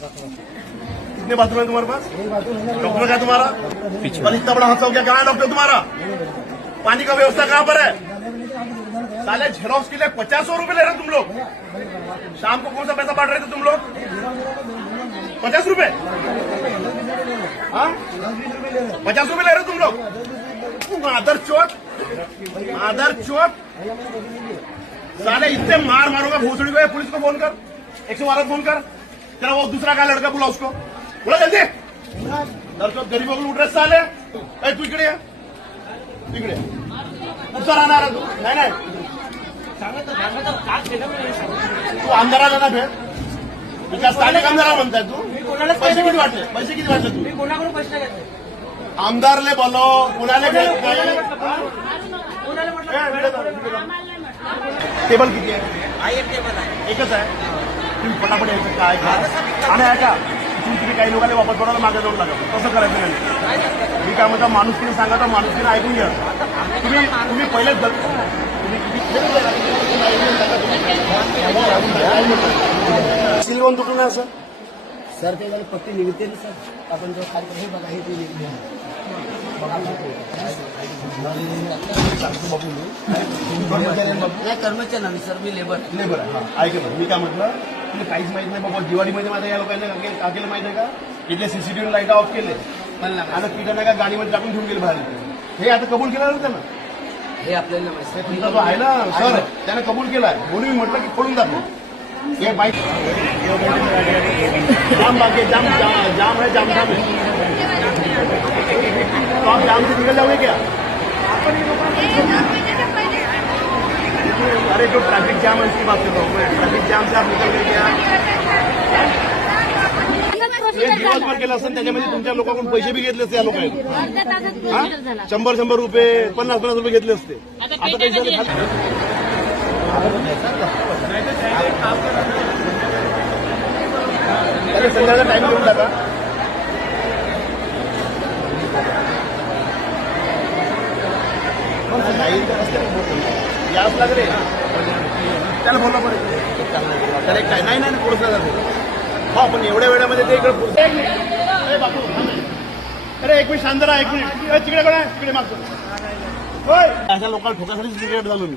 कितने बाथरूम है तुम्हारे पास? डॉक्टर क्या है तुम्हारा? और इतना बड़ा हादसा हो गया कहाँ है डॉक्टर तुम्हारा? पानी का व्यवस्था कहाँ पर है? साले झेरोक्स के लिए पचास सौ रुपए ले रहे हो तुम लोग। शाम को कौन सा पैसा बांट रहे थे तुम लोग? पचास रुपए? हाँ? पचास रुपये ले रहे हो तुम लोग? मादर चौथ मादर चौथ। साले इतने मार मारूंगा भूसड़ी को पुलिस को फोन कर एक सौ बारह फोन कर तेरा वो दूसरा का लड़का बुला उसको। बोला जल्दी। दर्शक गरीबों को लूट रहे साले। ए, तू इकडे इकडे कुठचा राहणार तू। नाही नाही। तू आमदाराला ना भेट विकास स्थानिक आमदारा म्हणताय तू। पैसे किती वाटले पैसे किती वाटले तू? कोणाकडून पैसे घेतले आमदारले बोलो। कुणाला भेट नाही टेबल किती आहे? आई एक टेबल आहे. एकच आहे? तुम्ही पटापट यायचं काय काय आणि ऐका इथून तुम्ही काही लोकांना वापस पडायला मागे जाऊ लागत तसं करायचं नाही. मी काय म्हणतो माणुसकीने सांगा तर माणुसकीने ऐकून घ्या. तुम्ही तुम्ही पहिलेच जल- तुम्ही किती सिल्वून तुटून आहे असं सर ते वाली पट्टी निघते ना सर. आपण जो खाली हे बघा हे ती निघते कर्मचारी नाही सर मी लेबर नाही बरं हा. ऐक बरं मी काय म्हटलं तुला काहीच माहीत नाही बाबा दिवाळीमध्ये माझ्या या लोकांना का- का केलं माहिती आहे का? इथले सीसीटीव्ही लाइट ऑफ केले. आता तिथं नाही का गाडीमध्ये टाकून घेऊन गेले बाहेर. हे आता कबूल केलं ना त्यानं? हे आपल्याला तुमचा जो आहे ना सर त्याने कबूल केलाय. म्हणून मी म्हटलं की खोलून टाकू हे बाईक जाम बाकी जाम जाम जाम है जाम जाम है आप से निकल जाओगे क्या? अरे जो ट्रैफ़िक जाम है उसकी बात कर रहा हूँ मैं ट्रैफ़िक जाम से आप निकल गए क्या? हे दिवसभर केलं असतं त्याच्यामध्ये तुमच्या लोकांकडून पैसे बी घेतले असते या लोकांनी शंभर शंभर रुपये पन्नास पन्नास रुपये घेतले असते। आता काही झाले संध्याकाळचा टाइम घेऊन टाका. नाही तर असते ना बोलतो. याच लागले त्याला बोलला पडेल त्याला एक काय नाही नाही पोहोचला जाते हो पण एवढ्या वेळामध्ये ते इकडे पोहोच- एक मिनिट. ए, बापू अरे एक मिनिट शांत राहा एक मिनिट ए, तिकडे मागतो होय अशा लोकांना ठोकासाठी सिगरेट झालो मी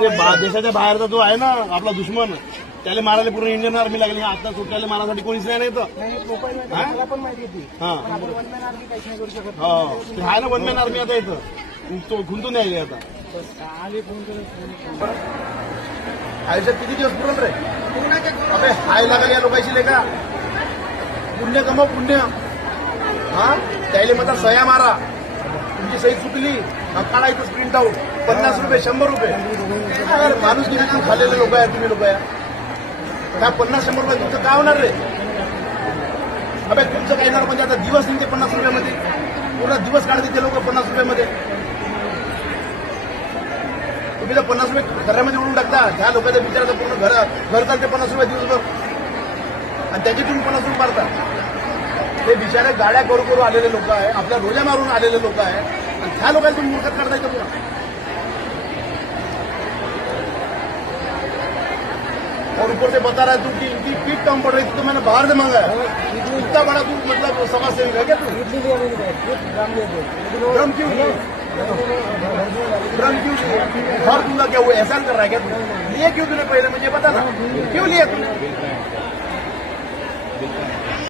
ते देशाच्या बाहेरचा जो आहे ना आपला दुश्मन त्याला मारायला पूर्ण इंडियन आर्मी लागली आता सुटायला मारासाठी कोणीच नाही नाही तर हा? पण माहिती होती हा हो ते आहे ना वन मॅन आर्मी आता इथं तो गुंतून यायले आता आयुष्यात किती दिवस पुरण रे अबे हाय लागल या लोकांशी ले का पुण्य कमव पुण्य हा त्याला म्हणता सया मारा तुमची सही चुकली काढा इथं प्रिंट आउट पन्नास रुपये शंभर रुपये माणूस किती खाल्लेले लोक आहे तुम्ही लोक आहे काय पन्नास शंभर रुपये तुमचं काय होणार रे अबे तुमचं काय येणार म्हणजे आता दिवस निघते पन्नास रुपयामध्ये पूर्ण दिवस काढते ते लोक पन्नास रुपयामध्ये तुम्ही जर पन्नास रुपये घरामध्ये उडून टाकता. त्या लोकांच्या विचाराचं पूर्ण घर घर चालते पन्नास रुपये दिवसभर. आणि त्याची तुम्ही पन्नास रुपये मारता. ते बिचारे गाड्या करू करू आलेले लोक आहे. आपल्या रोजा मारून आलेले लोक आहे. आणि त्या लोकांना तुम्ही मूर्खत करता येतं पुन्हा? और ऊपर से बता रहा है तू कि इनकी पीठ कम पड़ रही थी तो मैंने बाहर से मंगाया इतना बड़ा तू मतलब समाज सेवी है क्या तू? ड्रम क्यों? ड्रम क्यों दूंगा क्या वो एहसान कर रहा है क्या तू? लिए क्यों तूने पहले? मुझे पता ना क्यों लिया तूने?